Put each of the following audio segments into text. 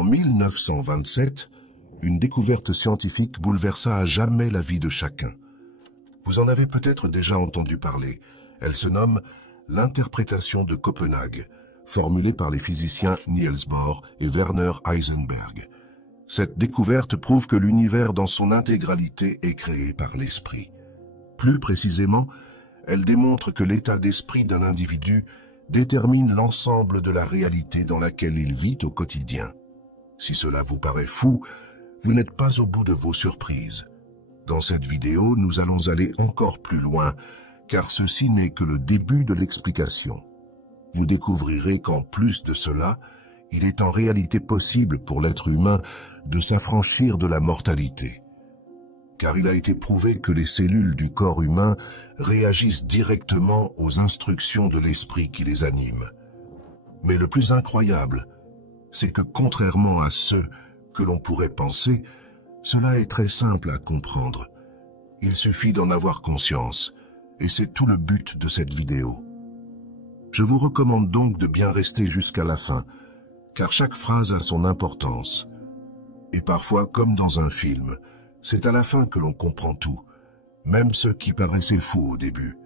En 1927, une découverte scientifique bouleversa à jamais la vie de chacun. Vous en avez peut-être déjà entendu parler. Elle se nomme l'interprétation de Copenhague, formulée par les physiciens Niels Bohr et Werner Heisenberg. Cette découverte prouve que l'univers dans son intégralité est créé par l'esprit. Plus précisément, elle démontre que l'état d'esprit d'un individu détermine l'ensemble de la réalité dans laquelle il vit au quotidien. Si cela vous paraît fou, vous n'êtes pas au bout de vos surprises. Dans cette vidéo, nous allons aller encore plus loin, car ceci n'est que le début de l'explication. Vous découvrirez qu'en plus de cela, il est en réalité possible pour l'être humain de s'affranchir de la mortalité. Car il a été prouvé que les cellules du corps humain réagissent directement aux instructions de l'esprit qui les anime. Mais le plus incroyable, c'est que contrairement à ce que l'on pourrait penser, cela est très simple à comprendre. Il suffit d'en avoir conscience, et c'est tout le but de cette vidéo. Je vous recommande donc de bien rester jusqu'à la fin, car chaque phrase a son importance. Et parfois, comme dans un film, c'est à la fin que l'on comprend tout, même ce qui paraissait fou au début.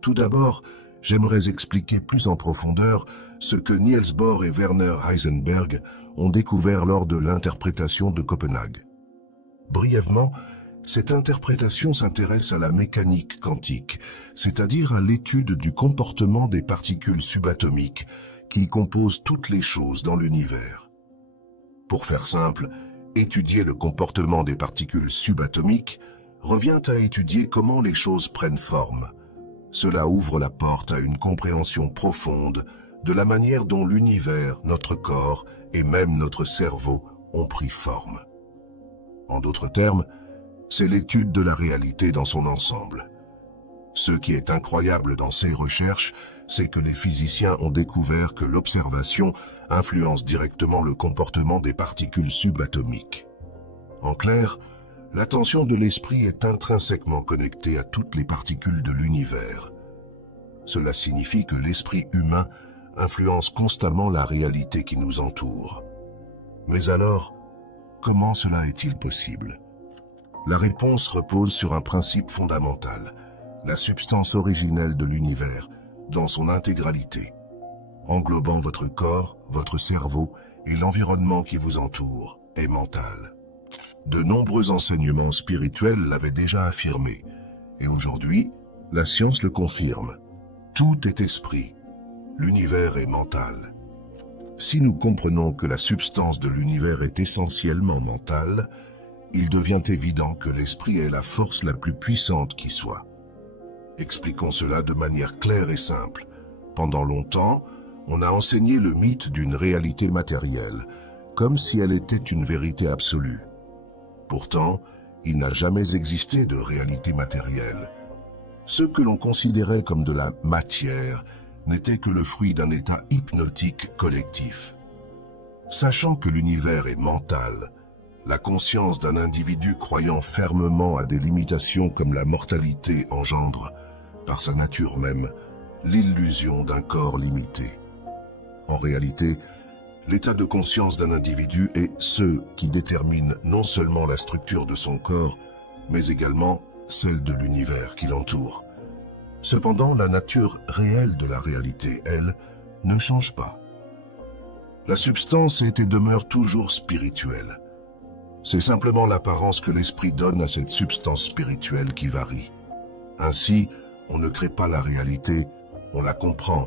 Tout d'abord, j'aimerais expliquer plus en profondeur ce que Niels Bohr et Werner Heisenberg ont découvert lors de l'interprétation de Copenhague. Brièvement, cette interprétation s'intéresse à la mécanique quantique, c'est-à-dire à l'étude du comportement des particules subatomiques qui composent toutes les choses dans l'univers. Pour faire simple, étudier le comportement des particules subatomiques revient à étudier comment les choses prennent forme. Cela ouvre la porte à une compréhension profonde de la manière dont l'univers, notre corps et même notre cerveau ont pris forme. En d'autres termes, c'est l'étude de la réalité dans son ensemble. Ce qui est incroyable dans ces recherches, c'est que les physiciens ont découvert que l'observation influence directement le comportement des particules subatomiques. En clair, l'attention de l'esprit est intrinsèquement connectée à toutes les particules de l'univers. Cela signifie que l'esprit humain influence constamment la réalité qui nous entoure. Mais alors, comment cela est-il possible? La réponse repose sur un principe fondamental, la substance originelle de l'univers, dans son intégralité, englobant votre corps, votre cerveau et l'environnement qui vous entoure, est mental. De nombreux enseignements spirituels l'avaient déjà affirmé, et aujourd'hui, la science le confirme. Tout est esprit, l'univers est mental. Si nous comprenons que la substance de l'univers est essentiellement mentale, il devient évident que l'esprit est la force la plus puissante qui soit. Expliquons cela de manière claire et simple. Pendant longtemps, on a enseigné le mythe d'une réalité matérielle, comme si elle était une vérité absolue. Pourtant, il n'a jamais existé de réalité matérielle. Ce que l'on considérait comme de la matière n'était que le fruit d'un état hypnotique collectif. Sachant que l'univers est mental, la conscience d'un individu croyant fermement à des limitations comme la mortalité engendre, par sa nature même, l'illusion d'un corps limité. En réalité, l'état de conscience d'un individu est ce qui détermine non seulement la structure de son corps, mais également celle de l'univers qui l'entoure. Cependant, la nature réelle de la réalité, elle, ne change pas. La substance est et demeure toujours spirituelle. C'est simplement l'apparence que l'esprit donne à cette substance spirituelle qui varie. Ainsi, on ne crée pas la réalité, on la comprend,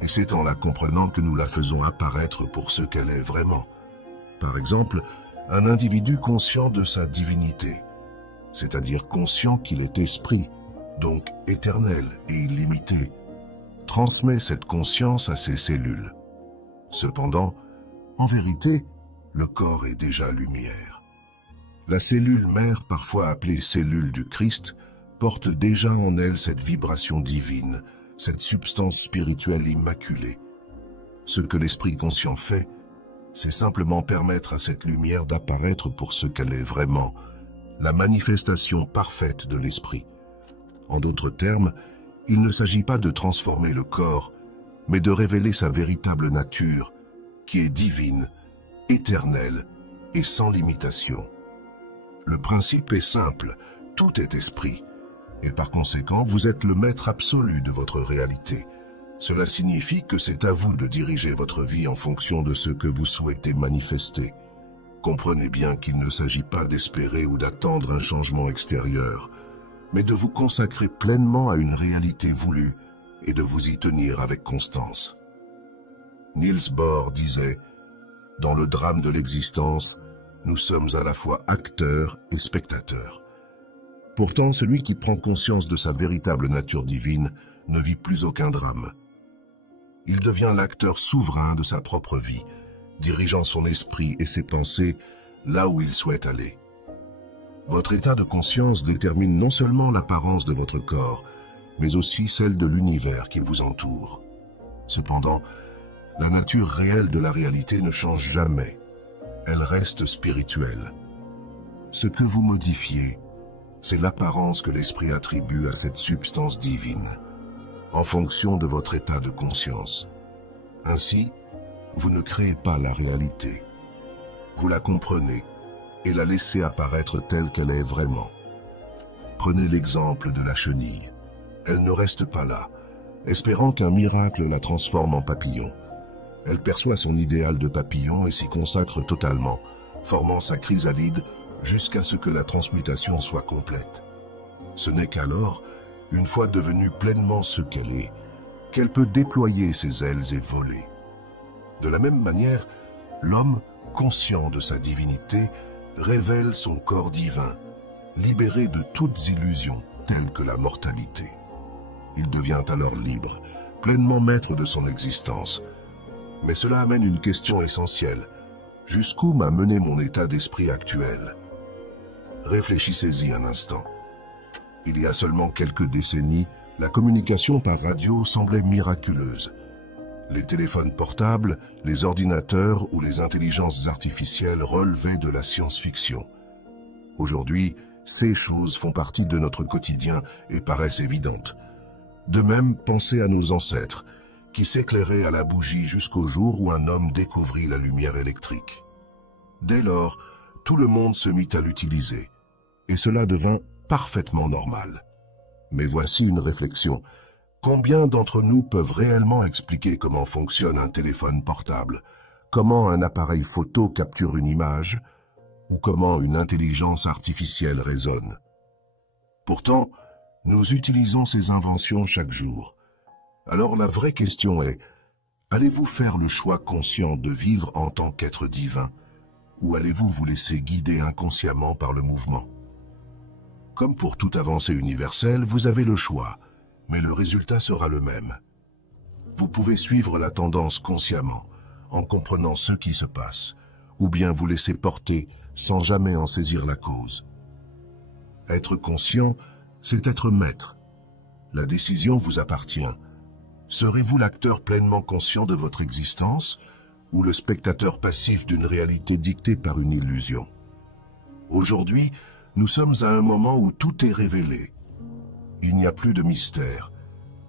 et c'est en la comprenant que nous la faisons apparaître pour ce qu'elle est vraiment. Par exemple, un individu conscient de sa divinité, c'est-à-dire conscient qu'il est esprit, donc éternel et illimité, transmet cette conscience à ses cellules. Cependant, en vérité, le corps est déjà lumière. La cellule mère, parfois appelée cellule du Christ, porte déjà en elle cette vibration divine, cette substance spirituelle immaculée. Ce que l'esprit conscient fait, c'est simplement permettre à cette lumière d'apparaître pour ce qu'elle est vraiment, la manifestation parfaite de l'esprit. En d'autres termes, il ne s'agit pas de transformer le corps, mais de révéler sa véritable nature, qui est divine, éternel et sans limitation. Le principe est simple, tout est esprit, et par conséquent, vous êtes le maître absolu de votre réalité. Cela signifie que c'est à vous de diriger votre vie en fonction de ce que vous souhaitez manifester. Comprenez bien qu'il ne s'agit pas d'espérer ou d'attendre un changement extérieur, mais de vous consacrer pleinement à une réalité voulue et de vous y tenir avec constance. Niels Bohr disait « Dans le drame de l'existence, nous sommes à la fois acteurs et spectateurs. » Pourtant, celui qui prend conscience de sa véritable nature divine ne vit plus aucun drame. Il devient l'acteur souverain de sa propre vie, dirigeant son esprit et ses pensées là où il souhaite aller. Votre état de conscience détermine non seulement l'apparence de votre corps, mais aussi celle de l'univers qui vous entoure. Cependant, la nature réelle de la réalité ne change jamais. Elle reste spirituelle. Ce que vous modifiez, c'est l'apparence que l'esprit attribue à cette substance divine, en fonction de votre état de conscience. Ainsi, vous ne créez pas la réalité. Vous la comprenez et la laissez apparaître telle qu'elle est vraiment. Prenez l'exemple de la chenille. Elle ne reste pas là, espérant qu'un miracle la transforme en papillon. Elle perçoit son idéal de papillon et s'y consacre totalement, formant sa chrysalide jusqu'à ce que la transmutation soit complète. Ce n'est qu'alors, une fois devenue pleinement ce qu'elle est, qu'elle peut déployer ses ailes et voler. De la même manière, l'homme, conscient de sa divinité, révèle son corps divin, libéré de toutes illusions telles que la mortalité. Il devient alors libre, pleinement maître de son existence. Mais cela amène une question essentielle. Jusqu'où m'a mené mon état d'esprit actuel? Réfléchissez-y un instant. Il y a seulement quelques décennies, la communication par radio semblait miraculeuse. Les téléphones portables, les ordinateurs ou les intelligences artificielles relevaient de la science-fiction. Aujourd'hui, ces choses font partie de notre quotidien et paraissent évidentes. De même, pensez à nos ancêtres, qui s'éclairaient à la bougie jusqu'au jour où un homme découvrit la lumière électrique. Dès lors, tout le monde se mit à l'utiliser, et cela devint parfaitement normal. Mais voici une réflexion. Combien d'entre nous peuvent réellement expliquer comment fonctionne un téléphone portable, comment un appareil photo capture une image, ou comment une intelligence artificielle résonne? Pourtant, nous utilisons ces inventions chaque jour. Alors la vraie question est, allez-vous faire le choix conscient de vivre en tant qu'être divin, ou allez-vous vous laisser guider inconsciemment par le mouvement? Comme pour toute avancée universelle, vous avez le choix, mais le résultat sera le même. Vous pouvez suivre la tendance consciemment, en comprenant ce qui se passe, ou bien vous laisser porter sans jamais en saisir la cause. Être conscient, c'est être maître. La décision vous appartient. Serez-vous l'acteur pleinement conscient de votre existence, ou le spectateur passif d'une réalité dictée par une illusion? Aujourd'hui, nous sommes à un moment où tout est révélé. Il n'y a plus de mystère.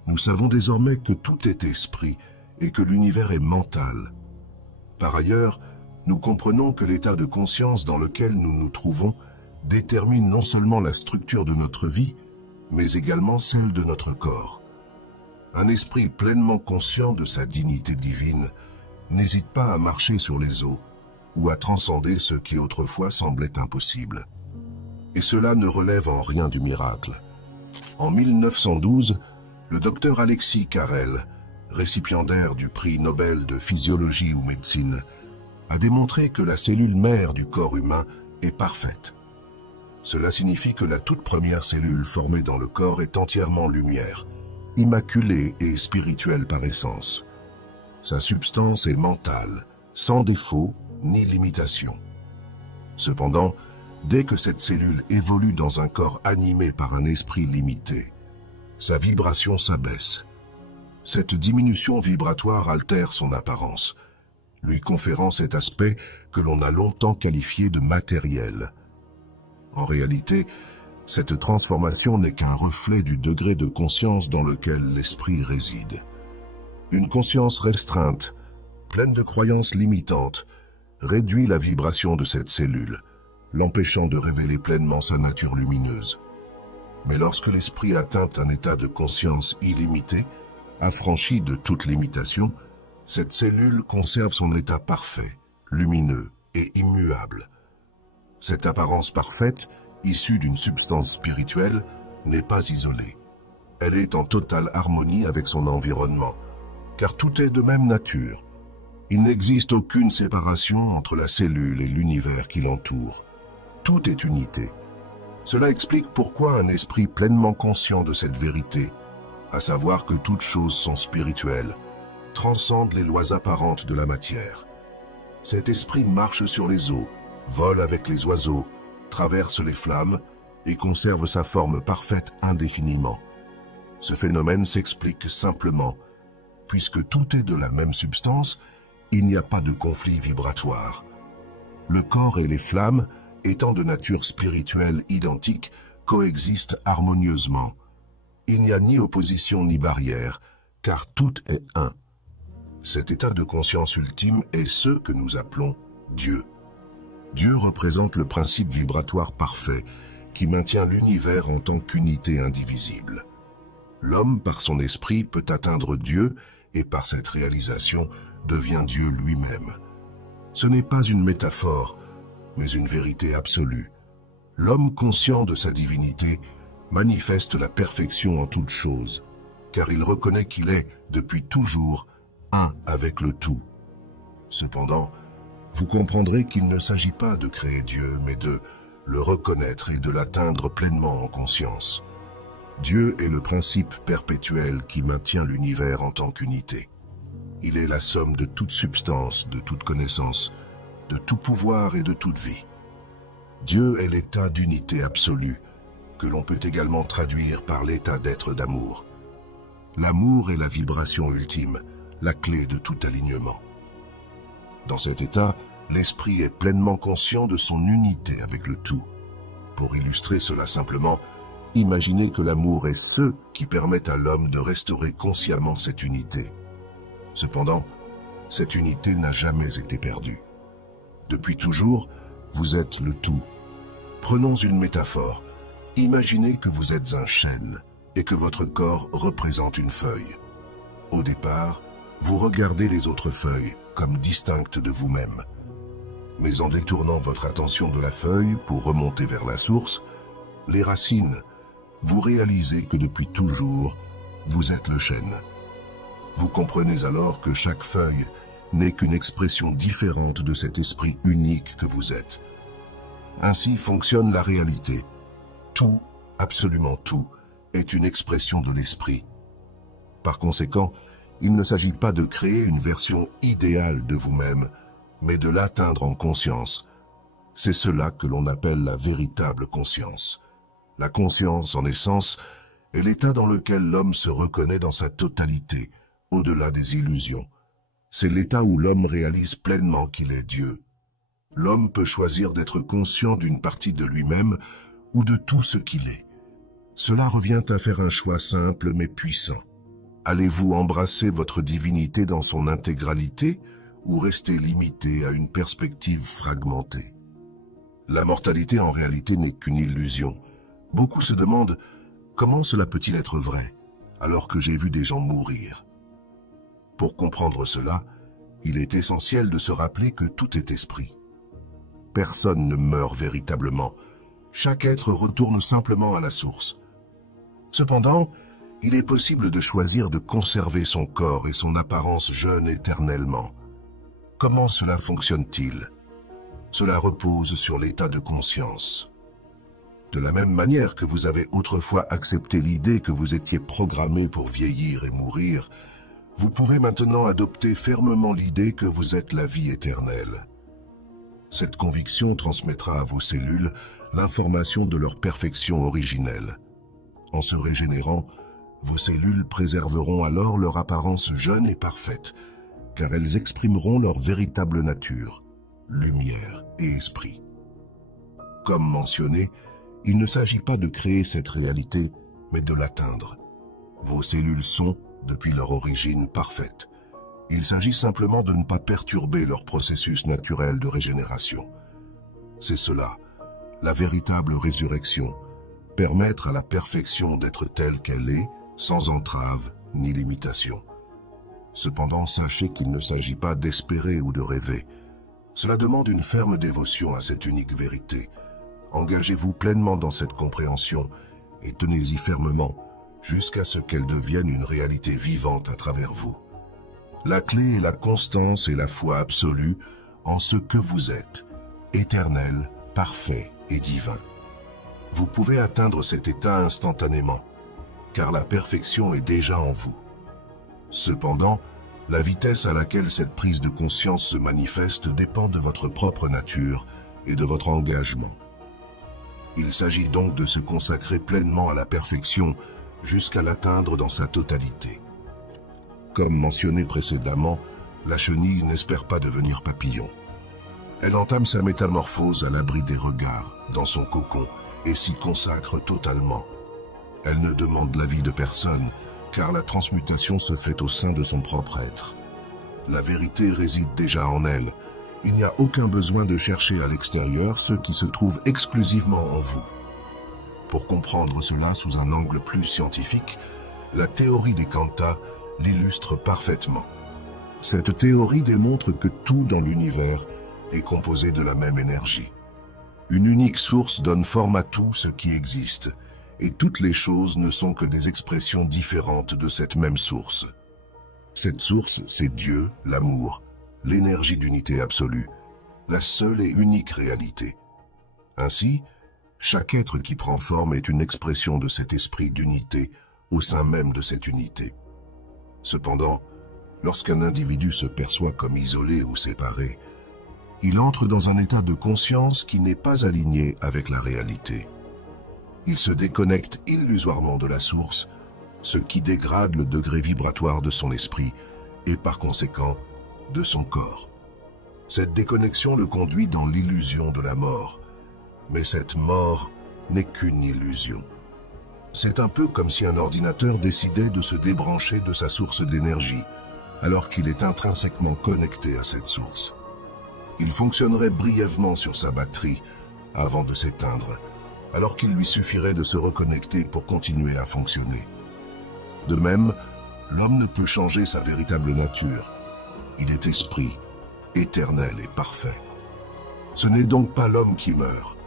Nous savons désormais que tout est esprit et que l'univers est mental. Par ailleurs, nous comprenons que l'état de conscience dans lequel nous nous trouvons détermine non seulement la structure de notre vie, mais également celle de notre corps. Un esprit pleinement conscient de sa dignité divine n'hésite pas à marcher sur les eaux ou à transcender ce qui autrefois semblait impossible. Et cela ne relève en rien du miracle. En 1912, le docteur Alexis Carrel, récipiendaire du prix Nobel de physiologie ou médecine, a démontré que la cellule mère du corps humain est parfaite. Cela signifie que la toute première cellule formée dans le corps est entièrement lumière, immaculée et spirituelle par essence. Sa substance est mentale, sans défaut ni limitation. Cependant, dès que cette cellule évolue dans un corps animé par un esprit limité, sa vibration s'abaisse. Cette diminution vibratoire altère son apparence, lui conférant cet aspect que l'on a longtemps qualifié de matériel. En réalité, cette transformation n'est qu'un reflet du degré de conscience dans lequel l'esprit réside. Une conscience restreinte, pleine de croyances limitantes, réduit la vibration de cette cellule, l'empêchant de révéler pleinement sa nature lumineuse. Mais lorsque l'esprit atteint un état de conscience illimité, affranchi de toute limitation, cette cellule conserve son état parfait, lumineux et immuable. Cette apparence parfaite, issue d'une substance spirituelle, n'est pas isolée. Elle est en totale harmonie avec son environnement, car tout est de même nature. Il n'existe aucune séparation entre la cellule et l'univers qui l'entoure. Tout est unité. Cela explique pourquoi un esprit pleinement conscient de cette vérité, à savoir que toutes choses sont spirituelles, transcende les lois apparentes de la matière. Cet esprit marche sur les eaux, vole avec les oiseaux, traverse les flammes et conserve sa forme parfaite indéfiniment. Ce phénomène s'explique simplement. Puisque tout est de la même substance, il n'y a pas de conflit vibratoire. Le corps et les flammes, étant de nature spirituelle identique, coexistent harmonieusement. Il n'y a ni opposition ni barrière, car tout est un. Cet état de conscience ultime est ce que nous appelons Dieu. Dieu représente le principe vibratoire parfait qui maintient l'univers en tant qu'unité indivisible. L'homme, par son esprit, peut atteindre Dieu et par cette réalisation devient Dieu lui-même. Ce n'est pas une métaphore, mais une vérité absolue. L'homme conscient de sa divinité manifeste la perfection en toutes choses, car il reconnaît qu'il est, depuis toujours, un avec le tout. Cependant, vous comprendrez qu'il ne s'agit pas de créer Dieu, mais de le reconnaître et de l'atteindre pleinement en conscience. Dieu est le principe perpétuel qui maintient l'univers en tant qu'unité. Il est la somme de toute substance, de toute connaissance, de tout pouvoir et de toute vie. Dieu est l'état d'unité absolue, que l'on peut également traduire par l'état d'être d'amour. L'amour est la vibration ultime, la clé de tout alignement. Dans cet état, l'esprit est pleinement conscient de son unité avec le tout. Pour illustrer cela simplement, imaginez que l'amour est ce qui permet à l'homme de restaurer consciemment cette unité. Cependant, cette unité n'a jamais été perdue. Depuis toujours, vous êtes le tout. Prenons une métaphore. Imaginez que vous êtes un chêne et que votre corps représente une feuille. Au départ, vous regardez les autres feuilles comme distinctes de vous-même. Mais en détournant votre attention de la feuille pour remonter vers la source, les racines, vous réalisez que depuis toujours, vous êtes le chêne. Vous comprenez alors que chaque feuille n'est qu'une expression différente de cet esprit unique que vous êtes. Ainsi fonctionne la réalité. Tout, absolument tout, est une expression de l'esprit. Par conséquent, il ne s'agit pas de créer une version idéale de vous-même, mais de l'atteindre en conscience. C'est cela que l'on appelle la véritable conscience. La conscience, en essence, est l'état dans lequel l'homme se reconnaît dans sa totalité, au-delà des illusions. C'est l'état où l'homme réalise pleinement qu'il est Dieu. L'homme peut choisir d'être conscient d'une partie de lui-même ou de tout ce qu'il est. Cela revient à faire un choix simple mais puissant. Allez-vous embrasser votre divinité dans son intégralité ou rester limité à une perspective fragmentée? La mortalité en réalité n'est qu'une illusion. Beaucoup se demandent comment cela peut-il être vrai alors que j'ai vu des gens mourir. Pour comprendre cela, il est essentiel de se rappeler que tout est esprit. Personne ne meurt véritablement. Chaque être retourne simplement à la source. Cependant, il est possible de choisir de conserver son corps et son apparence jeune éternellement. Comment cela fonctionne-t-il? Cela repose sur l'état de conscience. De la même manière que vous avez autrefois accepté l'idée que vous étiez programmé pour vieillir et mourir, vous pouvez maintenant adopter fermement l'idée que vous êtes la vie éternelle. Cette conviction transmettra à vos cellules l'information de leur perfection originelle. En se régénérant, vos cellules préserveront alors leur apparence jeune et parfaite, car elles exprimeront leur véritable nature, lumière et esprit. Comme mentionné, il ne s'agit pas de créer cette réalité, mais de l'atteindre. Vos cellules sont, depuis leur origine, parfaites. Il s'agit simplement de ne pas perturber leur processus naturel de régénération. C'est cela, la véritable résurrection, permettre à la perfection d'être telle qu'elle est, sans entrave ni limitation. Cependant, sachez qu'il ne s'agit pas d'espérer ou de rêver. Cela demande une ferme dévotion à cette unique vérité. Engagez-vous pleinement dans cette compréhension et tenez-y fermement jusqu'à ce qu'elle devienne une réalité vivante à travers vous. La clé est la constance et la foi absolue en ce que vous êtes, éternel, parfait et divin. Vous pouvez atteindre cet état instantanément, car la perfection est déjà en vous. Cependant, la vitesse à laquelle cette prise de conscience se manifeste dépend de votre propre nature et de votre engagement. Il s'agit donc de se consacrer pleinement à la perfection jusqu'à l'atteindre dans sa totalité. Comme mentionné précédemment, la chenille n'espère pas devenir papillon. Elle entame sa métamorphose à l'abri des regards, dans son cocon, et s'y consacre totalement. Elle ne demande l'avis de personne, car la transmutation se fait au sein de son propre être. La vérité réside déjà en elle. Il n'y a aucun besoin de chercher à l'extérieur ce qui se trouve exclusivement en vous. Pour comprendre cela sous un angle plus scientifique, la théorie des quanta l'illustre parfaitement. Cette théorie démontre que tout dans l'univers est composé de la même énergie. Une unique source donne forme à tout ce qui existe, et toutes les choses ne sont que des expressions différentes de cette même source. Cette source, c'est Dieu, l'amour, l'énergie d'unité absolue, la seule et unique réalité. Ainsi, chaque être qui prend forme est une expression de cet esprit d'unité au sein même de cette unité. Cependant, lorsqu'un individu se perçoit comme isolé ou séparé, il entre dans un état de conscience qui n'est pas aligné avec la réalité. Il se déconnecte illusoirement de la source, ce qui dégrade le degré vibratoire de son esprit et par conséquent de son corps. Cette déconnexion le conduit dans l'illusion de la mort, mais cette mort n'est qu'une illusion. C'est un peu comme si un ordinateur décidait de se débrancher de sa source d'énergie, alors qu'il est intrinsèquement connecté à cette source. Il fonctionnerait brièvement sur sa batterie avant de s'éteindre, alors qu'il lui suffirait de se reconnecter pour continuer à fonctionner. De même, l'homme ne peut changer sa véritable nature. Il est esprit, éternel et parfait. Ce n'est donc pas l'homme qui meurt,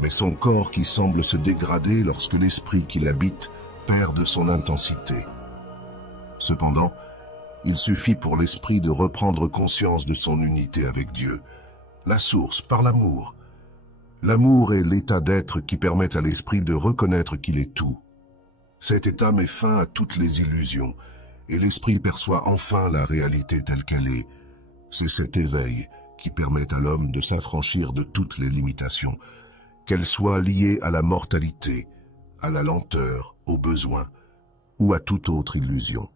mais son corps qui semble se dégrader lorsque l'esprit qui l'habite perd de son intensité. Cependant, il suffit pour l'esprit de reprendre conscience de son unité avec Dieu, la source par l'amour. L'amour est l'état d'être qui permet à l'esprit de reconnaître qu'il est tout. Cet état met fin à toutes les illusions, et l'esprit perçoit enfin la réalité telle qu'elle est. C'est cet éveil qui permet à l'homme de s'affranchir de toutes les limitations, qu'elles soient liées à la mortalité, à la lenteur, au besoin, ou à toute autre illusion.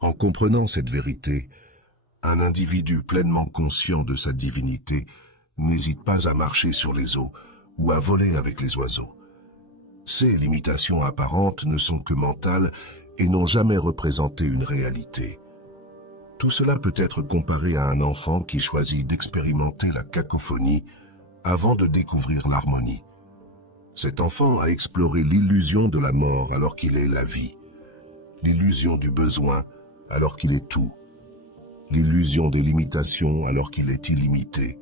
En comprenant cette vérité, un individu pleinement conscient de sa divinité n'hésite pas à marcher sur les eaux ou à voler avec les oiseaux. Ces limitations apparentes ne sont que mentales et n'ont jamais représenté une réalité. Tout cela peut être comparé à un enfant qui choisit d'expérimenter la cacophonie avant de découvrir l'harmonie. Cet enfant a exploré l'illusion de la mort alors qu'il est la vie, l'illusion du besoin alors qu'il est tout, l'illusion des limitations alors qu'il est illimité,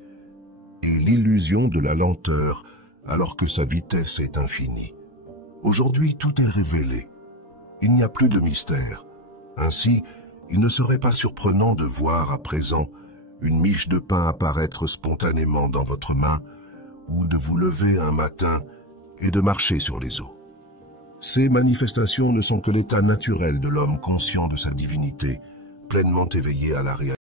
et l'illusion de la lenteur alors que sa vitesse est infinie. Aujourd'hui, tout est révélé. Il n'y a plus de mystère. Ainsi, il ne serait pas surprenant de voir à présent une miche de pain apparaître spontanément dans votre main ou de vous lever un matin et de marcher sur les eaux. Ces manifestations ne sont que l'état naturel de l'homme conscient de sa divinité, pleinement éveillé à la réalité.